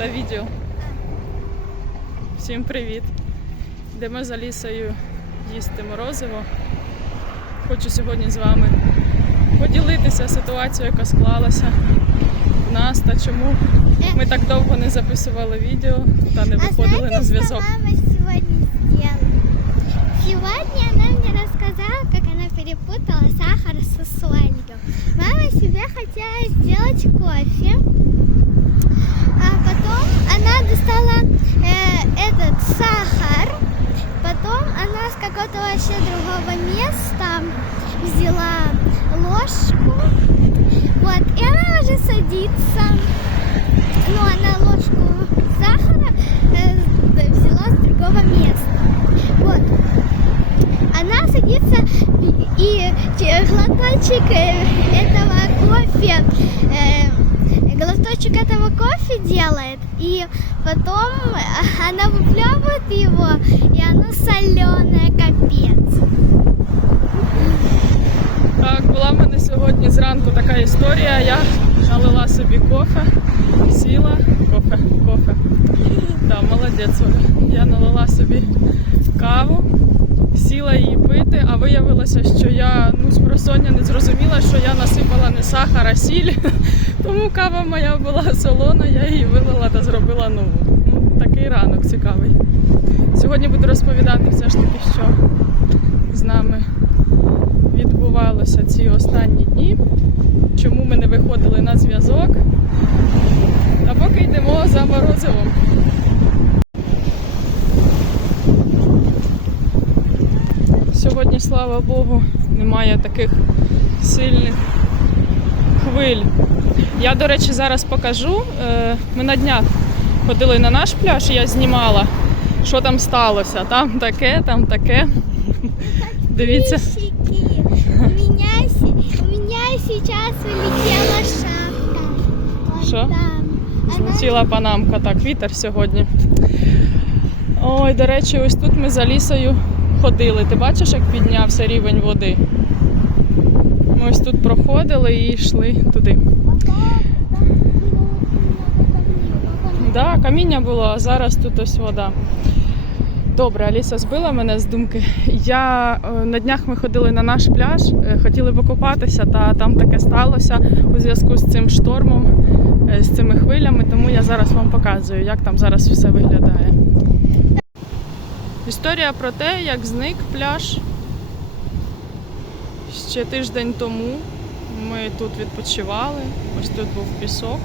та відео. Всім привіт! Йдемо за лісою їсти морозиво. Хочу сьогодні з вами поділитися ситуацією, яка склалася в нас та чому ми так довго не записували відео та не виходили а на зв'язок. сегодня? Сегодня она мне рассказала, как она перепутала сахар со солью. Мама себе хотела сделать кофе, а потом она достала э, этот сахар, потом она с какого-то вообще другого места взяла ложку, вот, и она уже садится. Ну, она ложку сахара э, взяла с другого места. Вот. Она садится и че- глоточек э, этого кофе, э, глоточек этого кофе делает, и потом э, она выплевывает его, и оно соленое, капец. Так, була в мене сьогодні зранку така історія. Я налила собі кофе, сіла, кофе, кофе. Так, молодець Оля. Я налила собі каву, Сіла її пити, а виявилося, що я ну, з просоння не зрозуміла, що я насипала не сахар, а сіль. Тому кава моя була солона, я її вилила та зробила нову. Ну, такий ранок цікавий. Сьогодні буду розповідати все ж таки, що з нами відбувалося ці останні дні, чому ми не виходили на зв'язок. А поки йдемо за морозивом. Сьогодні, слава Богу, немає таких сильних хвиль. Я, до речі, зараз покажу. Е, Ми на днях ходили на наш пляж, і я знімала, що там сталося. Там таке, там таке. Дивіться. Сейчас улетела шапка. Она Злетіла панамка, так, вітер сьогодні. Ой, до речі, ось тут ми за лісою ходили. Ти бачиш, як піднявся рівень води? Ми ось тут проходили і йшли туди. Да, каміння було, а зараз тут ось вода. Добре, Аліса збила мене з думки. Я е, на днях ми ходили на наш пляж, е, хотіли покупатися, та там таке сталося у зв'язку з цим штормом, е, з цими хвилями, тому я зараз вам показую, як там зараз все виглядає. Історія про те, як зник пляж ще тиждень тому. Ми тут відпочивали, ось тут був пісок.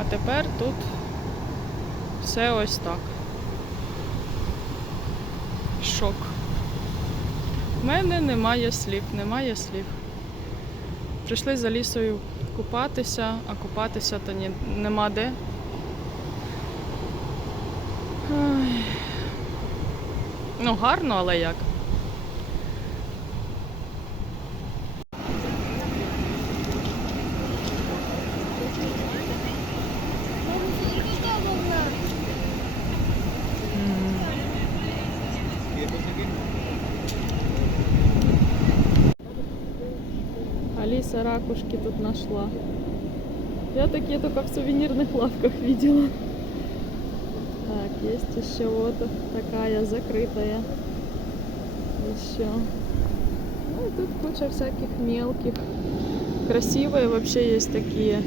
А тепер тут все ось так. Шок. У мене немає слів, немає слів. Прийшли за лісою купатися, а купатися то ні, нема де. Ну, гарно, але як? Алиса ракушки тут нашла. Я такие только в сувенирных лавках видела. Есть еще вот такая закрытая. Еще. Ну и тут куча всяких мелких. Красивые вообще есть такие.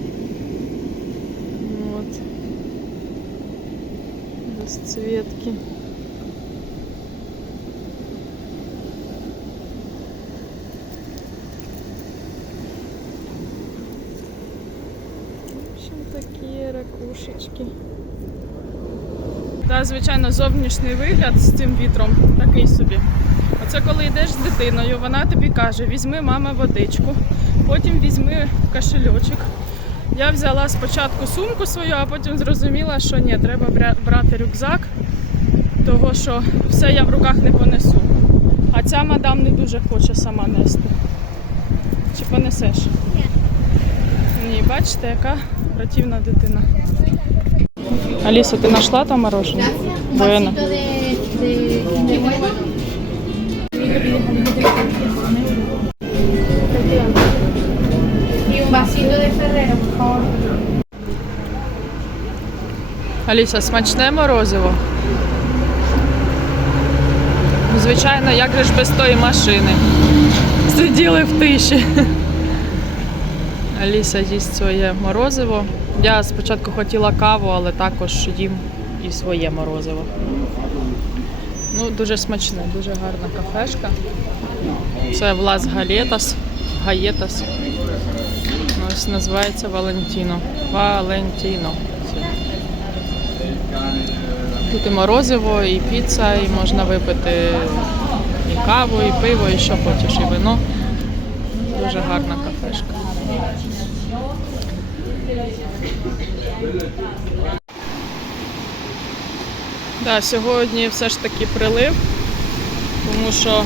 Вот. Расцветки. Звичайно, зовнішній вигляд з цим вітром такий собі. Оце коли йдеш з дитиною, вона тобі каже, візьми мама водичку, потім візьми кошельочок. Я взяла спочатку сумку свою, а потім зрозуміла, що ні, треба брати рюкзак, того що все я в руках не понесу. А ця мадам не дуже хоче сама нести. Чи понесеш? Ні. Ні, бачите, яка противна дитина. Аліса, ти знайшла там мороженое? Bueno. de, de, de смачне морозиво. Ну, Звичайно, як же ж без тої машини. Сиділи в тиші. Аліса їсть своє морозиво. Я спочатку хотіла каву, але також їм і своє морозиво. Ну, дуже смачне, дуже гарна кафешка. Це Влас Галетас. Гаєтас. Ось називається Валентіно. Валентіно. Тут і морозиво, і піца, і можна випити і каву, і пиво, і що хочеш, і вино. Дуже гарна кафешка. Да, сьогодні все ж таки прилив, тому що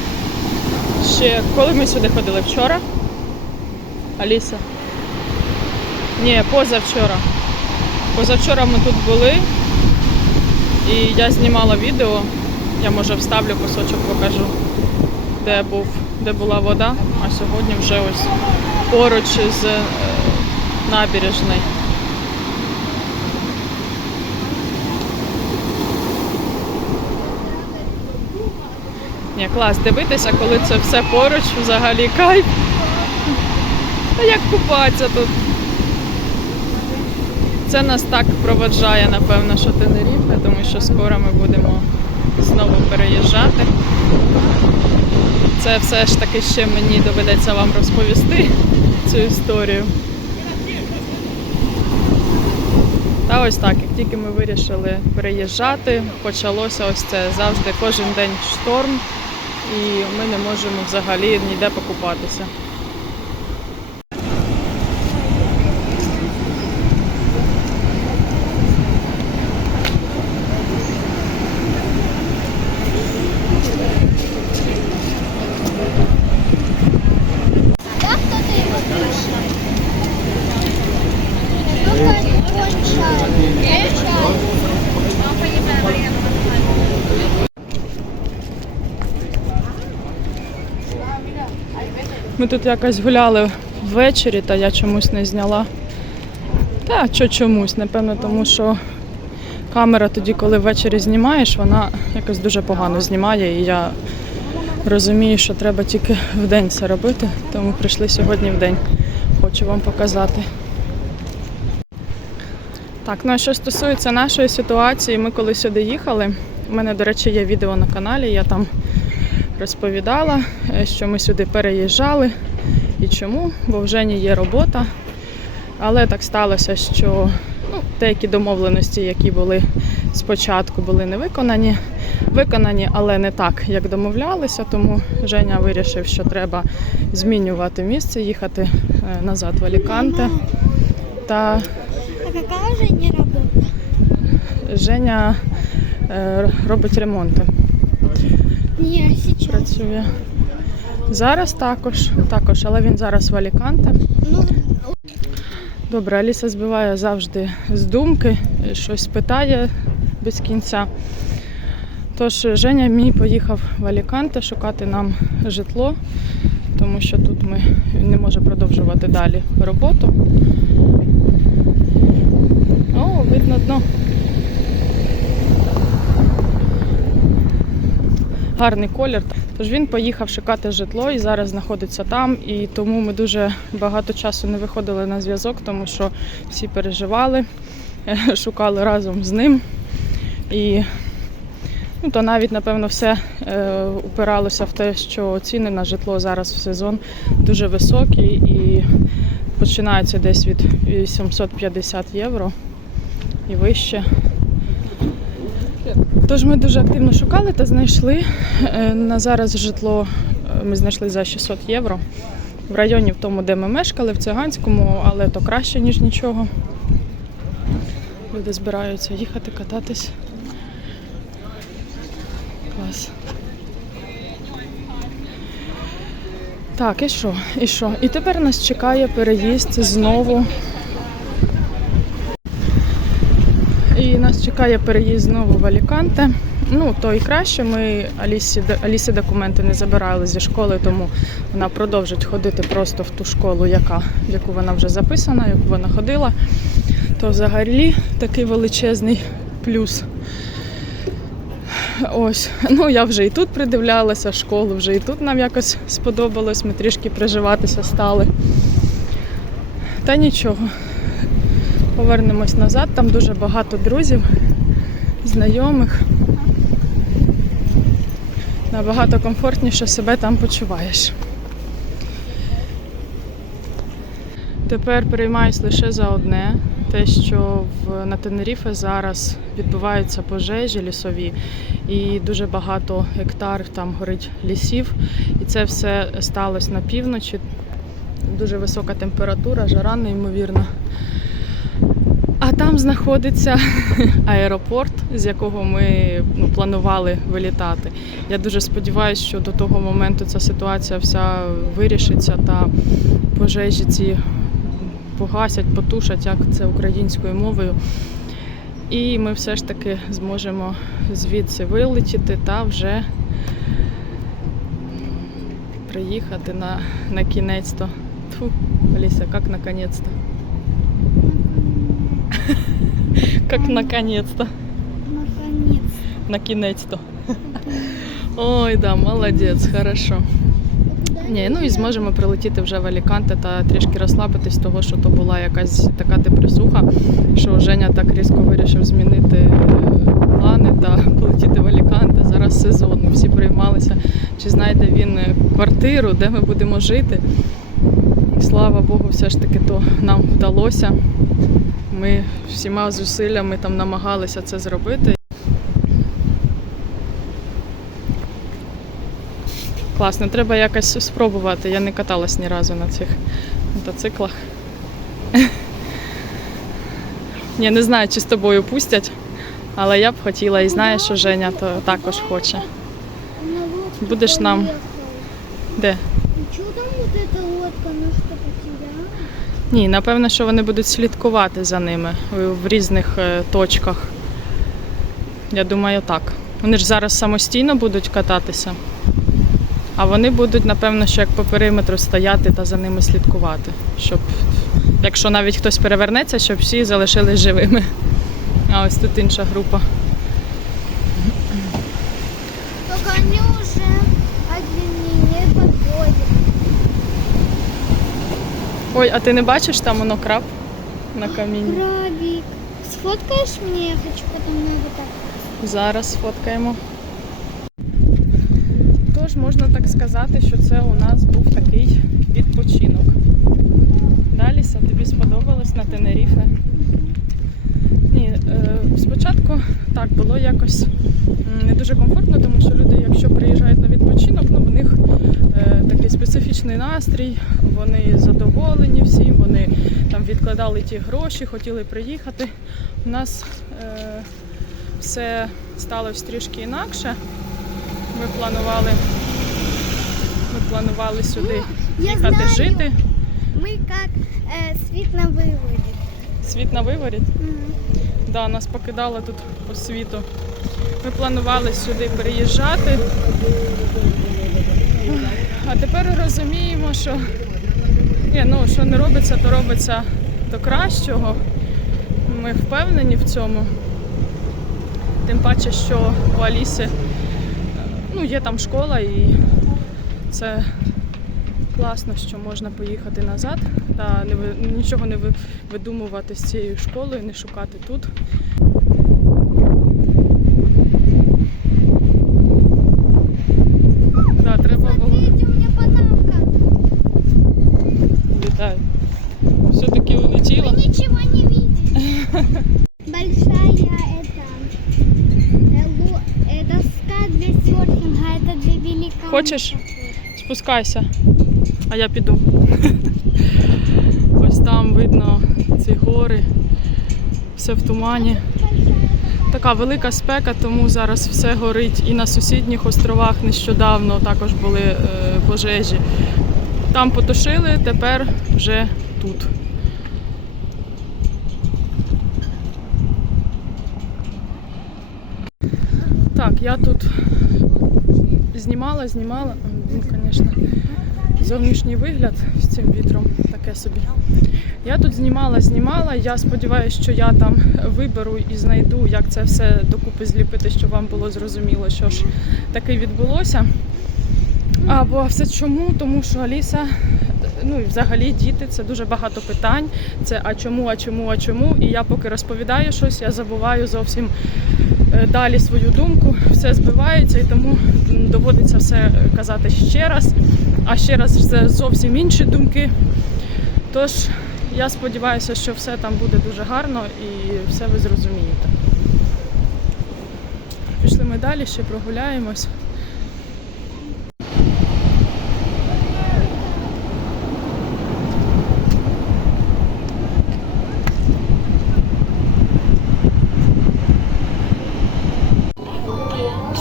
ще коли ми сюди ходили вчора? Аліса? Ні, позавчора. Позавчора ми тут були, і я знімала відео. Я може вставлю кусочок, покажу, де був, де була вода, а сьогодні вже ось поруч з е, набережною. Ні, клас, дивитися, коли це все поруч, взагалі кайф. Та як купатися тут? Це нас так проводжає, напевно, що Тенеріфе, тому що скоро ми будемо знову переїжджати. Це все ж таки ще мені доведеться вам розповісти цю історію. Та ось так, як тільки ми вирішили переїжджати, почалося ось це завжди кожен день шторм, і ми не можемо взагалі ніде покупатися. Ми тут якось гуляли ввечері, та я чомусь не зняла. Та що чомусь, напевно, тому що камера тоді, коли ввечері знімаєш, вона якось дуже погано знімає. І я розумію, що треба тільки в день це робити, тому прийшли сьогодні в день. Хочу вам показати. Так, ну а що стосується нашої ситуації, ми коли сюди їхали. У мене, до речі, є відео на каналі, я там розповідала, е, що ми сюди переїжджали і чому, бо в Жені є робота. Але так сталося, що ну, деякі домовленості, які були спочатку, були не виконані. Виконані, але не так, як домовлялися. Тому Женя вирішив, що треба змінювати місце, їхати е, назад в Аліканте. Та А какая же не работа? Женя е, робить ремонти. Працює. Зараз також, також, але він зараз в Аліканте. Добре, Аліса збиває завжди з думки, щось питає без кінця. Тож Женя мій поїхав в Аліканте шукати нам житло, тому що тут ми не може продовжувати далі роботу. О, видно дно. Гарний колір. Тож він поїхав шукати житло і зараз знаходиться там. І тому ми дуже багато часу не виходили на зв'язок, тому що всі переживали, шукали разом з ним. І ну, то навіть, напевно, все е, упиралося в те, що ціни на житло зараз в сезон дуже високі і починаються десь від 850 євро і вище. Тож ми дуже активно шукали та знайшли е, на зараз житло. е, Ми знайшли за 600 євро в районі в тому, де ми мешкали, в циганському, але то краще, ніж нічого. Люди збираються їхати, кататись. Клас. Так, і що? І що? І тепер нас чекає переїзд знову. І нас чекає переїзд знову в Аліканте. Ну, то і краще. Ми Алісі, Алісі документи не забирали зі школи, тому вона продовжить ходити просто в ту школу, яка, в яку вона вже записана, яку вона ходила. То взагалі такий величезний плюс. Ось, ну я вже і тут придивлялася школу, вже і тут нам якось сподобалось, ми трішки приживатися стали. Та нічого. Повернемось назад, там дуже багато друзів, знайомих. Набагато комфортніше себе там почуваєш. Тепер переймаюсь лише за одне: те, що в на Тенеріфе зараз відбуваються пожежі лісові, і дуже багато гектарів там горить лісів. І це все сталося на півночі. Дуже висока температура, жара неймовірна. Там знаходиться аеропорт, з якого ми ну, планували вилітати. Я дуже сподіваюся, що до того моменту ця ситуація вся вирішиться та пожежі ці погасять, потушать, як це українською мовою. І ми все ж таки зможемо звідси вилетіти та вже приїхати на, на кінець-то. Тьфу, Аліся, як наконець-то? Как наконец-то. Наконец. На кінець-то. Ой, да, молодець, хорошо. Ні, ну і зможемо прилетіти вже в Аліканте та трішки розслабитись, того, що то була якась така депресуха, що Женя так різко вирішив змінити е, плани та полетіти в Аліканте. Зараз сезон. Ми всі приймалися, чи знайде він е, квартиру, де ми будемо жити. І слава Богу, все ж таки то нам вдалося. Ми всіма зусиллями там намагалися це зробити. Класно, треба якось спробувати. Я не каталась ні разу на цих мотоциклах. Ні, не знаю, чи з тобою пустять, але я б хотіла і знаю, що Женя то також хоче. Будешь нам- Де? Чё там вот эта Ні, напевно, що вони будуть слідкувати за ними в різних е, точках. Я думаю, так. Вони ж зараз самостійно будуть кататися, а вони будуть, напевно, що як по периметру стояти та за ними слідкувати. Щоб, якщо навіть хтось перевернеться, щоб всі залишились живими. А ось тут інша група. Ой, а ти не бачиш там воно краб на камінні? Крабик. Сфоткаєш мені, Я хочу потім на так. Зараз сфоткаємо. Тож можна так сказати, що це у нас був такий відпочинок. Даліся, тобі сподобалось на Тенеріфе? Ні, е, спочатку так було якось м, не дуже комфортно, тому що люди, якщо приїжджають на відпочинок, ну в них е, такий специфічний настрій, вони задоволені всім, вони там відкладали ті гроші, хотіли приїхати. У нас е, все сталося трішки інакше. Ми планували, ми планували сюди Я їхати знаю. жити. Мы как э, свет на выводе. Світ на виворіт. Да, нас покидало тут по світу. Ми планували сюди переїжджати. А тепер розуміємо, що, ні, ну, що не робиться, то робиться до кращого. Ми впевнені в цьому. Тим паче, що у Аліси е, ну, є там школа і це класно, що можна поїхати назад та не ви- нічого не ви- видумувати з цією школою, не шукати тут. Да, треба було Смотрите, у меня панамка. літати. Все-таки улетіла. Вы ничего не видите. Большая это, э, лу- э, доска для серфинга, это для великана. Хочешь? Спускайся, а я піду. Видно ці гори, все в тумані. Така велика спека, тому зараз все горить. І на сусідніх островах нещодавно також були е, пожежі. Там потушили, тепер вже тут. Так, я тут знімала, знімала. Він, звісно, зовнішній вигляд з цим вітром таке собі. Я тут знімала, знімала. Я сподіваюся, що я там виберу і знайду, як це все докупи зліпити, щоб вам було зрозуміло, що ж таке відбулося. Або все чому? Тому що Аліса, ну і взагалі діти, це дуже багато питань. Це а чому, а чому, а чому? І я поки розповідаю щось, я забуваю зовсім е, далі свою думку, все збивається, і тому доводиться все казати ще раз. А ще раз це зовсім інші думки. Тож я сподіваюся, що все там буде дуже гарно і все ви зрозумієте. Пішли ми далі, ще прогуляємось.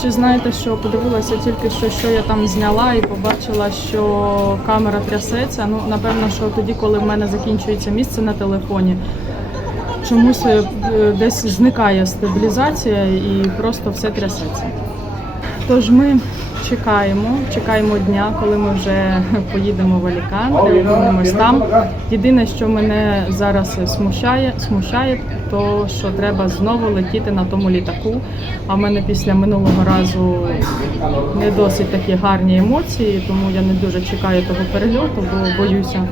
Ще знаєте, що подивилася тільки що, що я там зняла, і побачила, що камера трясеться. Ну, напевно, що тоді, коли в мене закінчується місце на телефоні, чомусь е, десь зникає стабілізація і просто все трясеться. Тож ми чекаємо, чекаємо дня, коли ми вже поїдемо в Аліканте, опинимось там. Єдине, що мене зараз смущає, смущає, то що треба знову летіти на тому літаку. А в мене після минулого разу не досить такі гарні емоції, тому я не дуже чекаю того перельоту, бо боюся.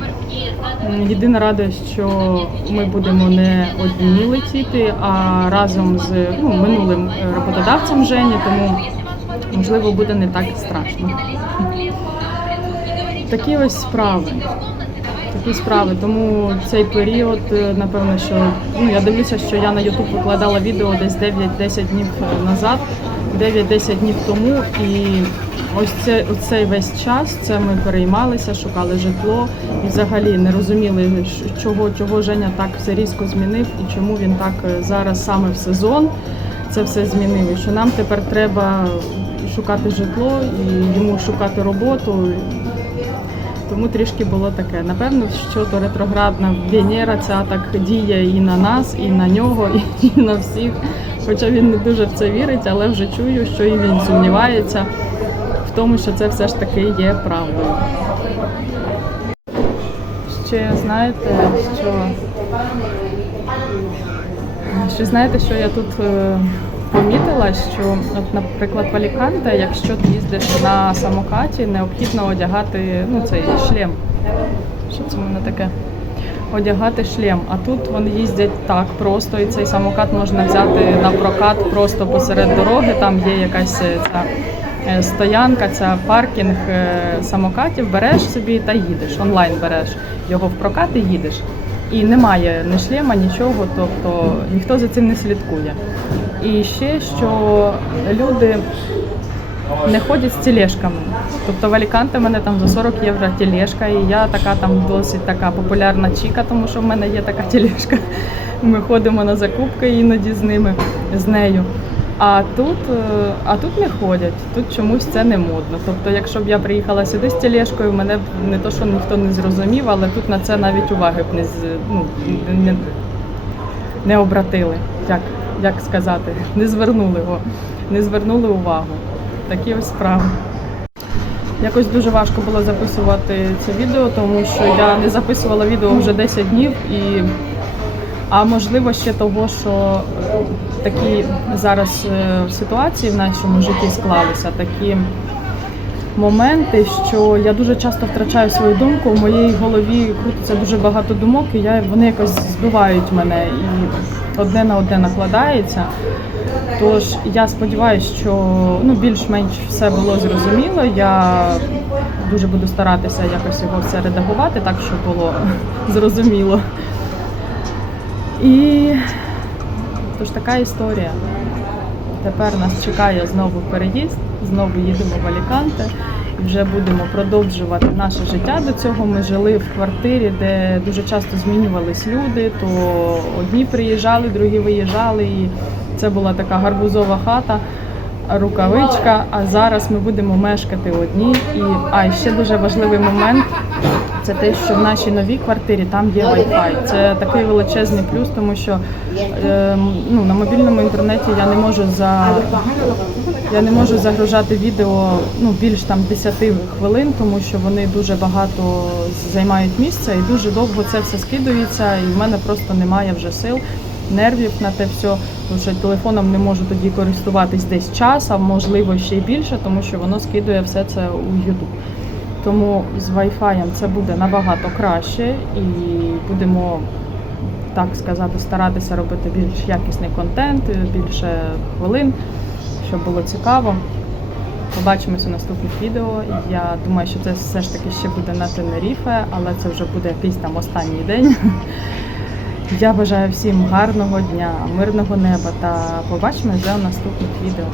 Єдина рада, що ми будемо не одні летіти, а разом з ну, минулим е, роботодавцем Жені, тому можливо буде не так страшно. Такі ось справи. Такі справи. Тому цей період, е, напевно, що ну я дивлюся, що я на YouTube викладала відео десь 9-10 днів е, назад, 9-10 днів тому. І ось це оцей весь час це ми переймалися, шукали житло і взагалі не розуміли, чого, чого Женя так все різко змінив і чому він так е, зараз саме в сезон це все змінив. І що нам тепер треба шукати житло і йому шукати роботу. Тому трішки було таке. Напевно, що то ретроградна Венера ця так діє і на нас, і на нього, і на всіх. Хоча він не дуже в це вірить, але вже чую, що і він сумнівається в тому, що це все ж таки є правдою. Ще знаєте, що Ще знаєте, що я тут е, помітила, що, от, наприклад, в Аліканте, якщо ти їздиш на самокаті, необхідно одягати ну, цей шлем. Що це в мене таке? Одягати шлем. А тут вони їздять так просто, і цей самокат можна взяти на прокат просто посеред дороги. Там є якась е, ця е, стоянка, ця паркінг е, самокатів. Береш собі та їдеш. Онлайн береш його в прокат і їдеш. І немає ні шлема, нічого, тобто ніхто за цим не слідкує. І ще що люди не ходять з тележками. Тобто в Аліканте мене там за 40 євро тележка, і я така там досить така популярна чіка, тому що в мене є така тележка. Ми ходимо на закупки іноді з ними, з нею. А тут, е, а тут не ходять, тут чомусь це не модно. Тобто, якщо б я приїхала сюди з тележкою, мене б не то, що ніхто не зрозумів, але тут на це навіть уваги б не, ну, не, не обратили. Як, як сказати, не звернули його, не звернули увагу. Такі ось справи. Якось дуже важко було записувати це відео, тому що я не записувала відео вже 10 днів і. А можливо ще того, що такі зараз е, ситуації в нашому житті склалися, такі моменти, що я дуже часто втрачаю свою думку. В моїй голові крутиться дуже багато думок, і я, вони якось збивають мене і одне на одне накладається. Тож я сподіваюся, що ну, більш-менш все було зрозуміло. Я дуже буду старатися якось його все редагувати, так щоб було зрозуміло. І тож така історія. Тепер нас чекає знову переїзд, знову їдемо в Аліканте вже будемо продовжувати наше життя. До цього ми жили в квартирі, де дуже часто змінювались люди. То одні приїжджали, другі виїжджали. І це була така гарбузова хата. Рукавичка. А зараз ми будемо мешкати одні. І а ще дуже важливий момент. Це те, що в нашій новій квартирі там є Wi-Fi. Це такий величезний плюс, тому що е, ну, на мобільному інтернеті я не можу за я не можу загружати відео ну, більш там 10 хвилин, тому що вони дуже багато займають місця і дуже довго це все скидується, і в мене просто немає вже сил, нервів на те все. Тому що телефоном не можу тоді користуватись десь час, а можливо ще й більше, тому що воно скидує все це у YouTube. Тому з Wi-Fi це буде набагато краще і будемо так сказати, старатися робити більш якісний контент, більше хвилин, щоб було цікаво. Побачимось у наступних відео. Я думаю, що це все ж таки ще буде на Тенеріфе, але це вже буде якийсь там останній день. Я бажаю всім гарного дня, мирного неба та побачимося вже в наступних відео.